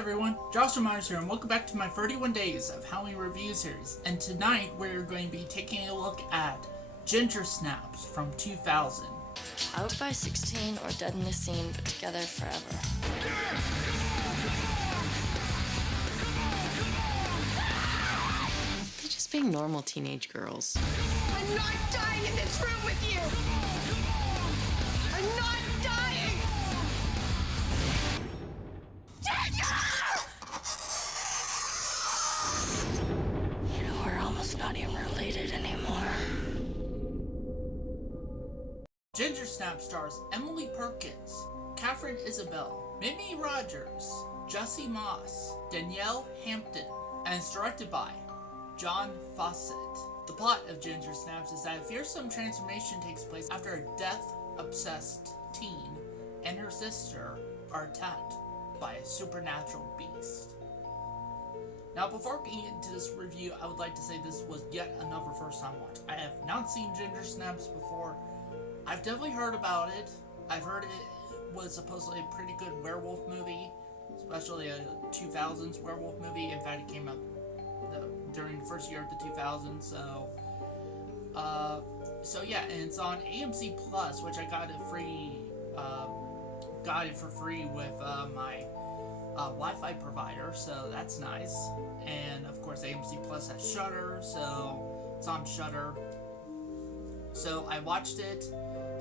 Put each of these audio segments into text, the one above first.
everyone, Joshua Myers here, and welcome back to my 31 Days of Halloween Review series. And tonight we're going to be taking a look at Ginger Snaps from 2000. Out by 16 or dead in the scene, but together forever. They're just being normal teenage girls. I'm not dying in this room with you! I'm not dying! You know, we're almost not even related anymore. Ginger Snap stars Emily Perkins, Catherine Isabel, Mimi Rogers, Jesse Moss, Danielle Hampton, and it's directed by John Fawcett. The plot of Ginger Snaps is that a fearsome transformation takes place after a death-obsessed teen and her sister are attacked by a supernatural beast. Now, before getting into this review, I would like to say this was yet another first-time watch. I have not seen Ginger Snaps before. I've definitely heard about it. I've heard it was supposedly a pretty good werewolf movie, especially a 2000s werewolf movie. In fact, it came out during the first year of the 2000s, so yeah, and it's on AMC Plus, which I got it for free with my Wi-Fi provider, so that's nice. And of course, AMC Plus has Shudder, so it's on Shudder. So I watched it,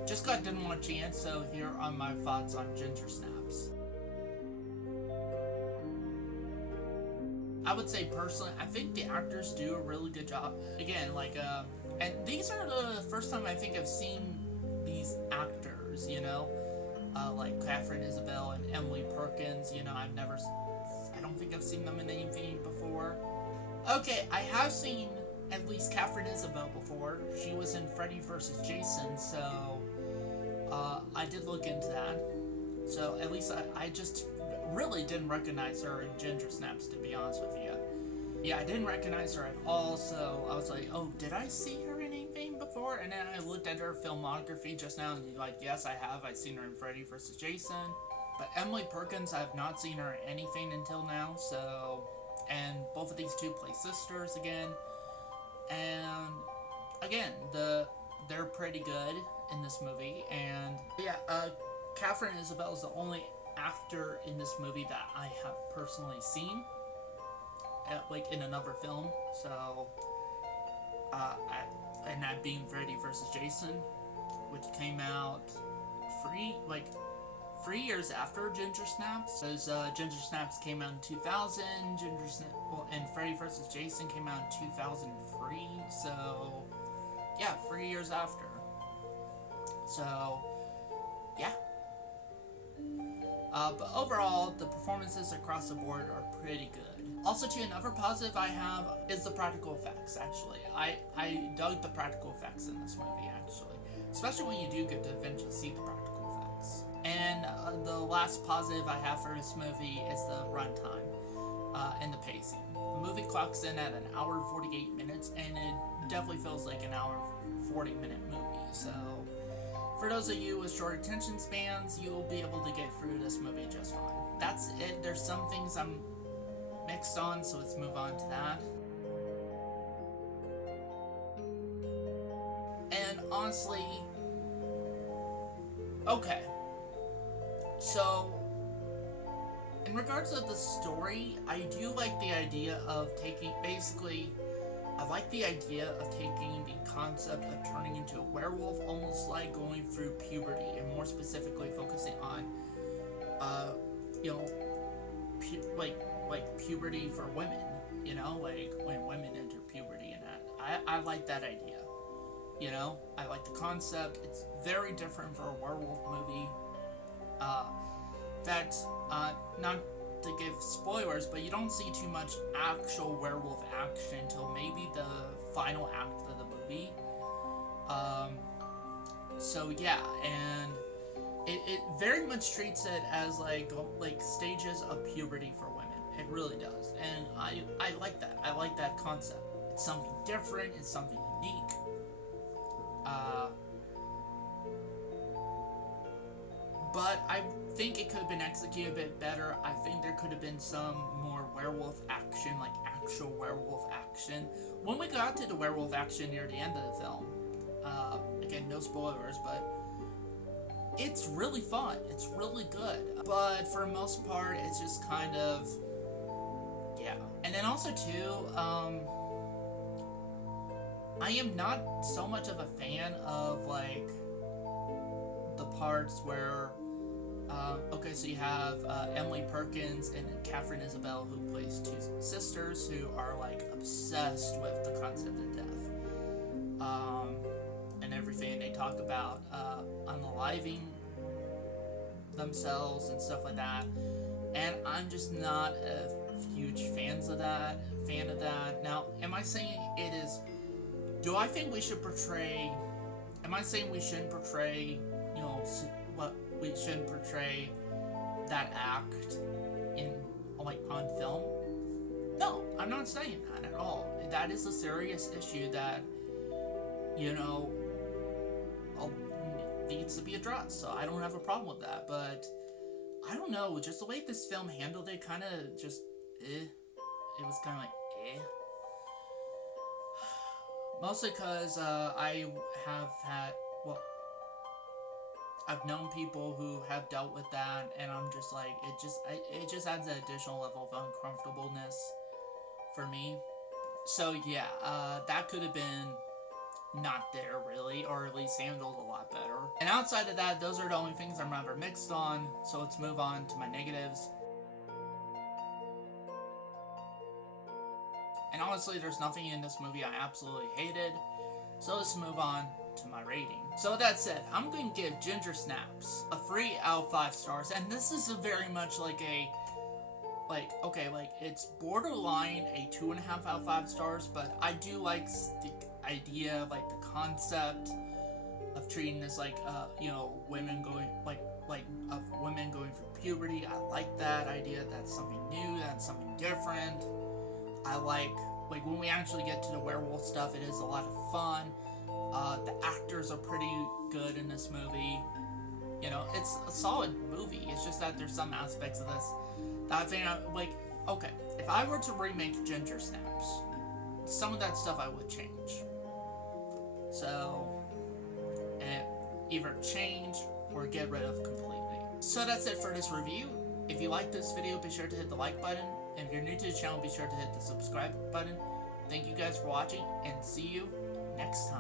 just got done with a chance, so here are my thoughts on Ginger Snaps. I would say personally, I think the actors do a really good job. Again, and these are the first time I think I've seen these actors, like Catherine Isabel and Emily Perkins. I don't think I've seen them in anything before. Okay, I have seen at least Catherine Isabel before. She was in Freddy vs. Jason, so I did look into that. So at least I just really didn't recognize her in Ginger Snaps, to be honest with you. Yeah, I didn't recognize her at all, so I was like, oh, did I see her in anything before? And then I looked at her filmography just now, and yes, I have. I've seen her in Freddy vs. Jason. But Emily Perkins, I have not seen her in anything until now, so... And both of these two play sisters again. And, again, they're pretty good in this movie. And, yeah, Catherine Isabel is the only actor in this movie that I have personally seen, in another film. So, and that being Freddy vs. Jason, which came out 3 years after Ginger Snaps. Because Ginger Snaps came out in 2000, and Freddy vs. Jason came out in 2003. So, yeah, 3 years after. So, yeah. But overall, the performances across the board are pretty good. Also, too, another positive I have is the practical effects, actually. I dug the practical effects in this movie, actually. Especially when you do get to eventually see the practical effects. And the last positive I have for this movie is the runtime and the pacing. The movie clocks in at 1 hour and 48 minutes, and it definitely feels like an hour and 40-minute movie, so... For those of you with short attention spans, you will be able to get through this movie just fine. That's it. There's some things I'm mixed on, so let's move on to that. And honestly, okay. So, in regards to the story, I do like the idea of I like the idea of taking the concept of turning into a werewolf, almost like going through puberty, and more specifically focusing on, puberty for women, like when women enter puberty and that. I like that idea, I like the concept. It's very different for a werewolf movie, not to give spoilers, but you don't see too much actual werewolf action until maybe the final act of the movie. So yeah, and it very much treats it as like stages of puberty for women. It really does, and I like that. I like that concept. It's something different. It's something unique. but I think it could have been executed a bit better. I think there could have been some more werewolf action, like actual werewolf action. When we got to the werewolf action near the end of the film, again, no spoilers, but it's really fun. It's really good. But for the most part, it's just kind of, yeah. And then also, too, I am not so much of a fan of, like, the parts where, okay, so you have Emily Perkins and Catherine Isabel, who plays two sisters who are, like, obsessed with the concept of death. And everything they talk about unaliving themselves and stuff like that. And I'm just not a huge fan of that. Now, am I saying it is... Do I think we should portray... Am I saying we shouldn't portray, you know, what we shouldn't portray that act in, like, on film? No, I'm not saying that at all. That is a serious issue that, you know, needs to be addressed, so I don't have a problem with that. But I don't know, just the way this film handled it, kind of just it was kind of like mostly because I have had, well, I've known people who have dealt with that, and I'm just like, it just adds an additional level of uncomfortableness for me. So yeah, that could have been not there, really, or at least handled a lot better. And outside of that, those are the only things I'm rather mixed on, so let's move on to my negatives. And honestly, there's nothing in this movie I absolutely hated, so let's move on to my rating. So with that said, I'm going to give Ginger Snaps a 3 out of 5 stars, and this is a very much like a, okay, it's borderline a 2.5 out of 5 stars, but I do like the idea, like the concept of treating this like, you know, women going, of women going through puberty. I like that idea. That's something new, that's something different. I like when we actually get to the werewolf stuff, it is a lot of fun. The actors are pretty good in this movie. You know, it's a solid movie. It's just that there's some aspects of this that I think, okay, if I were to remake Ginger Snaps, some of that stuff I would change. So, either change or get rid of completely. So that's it for this review. If you like this video, be sure to hit the like button. And if you're new to the channel, be sure to hit the subscribe button. Thank you guys for watching, and see you next time.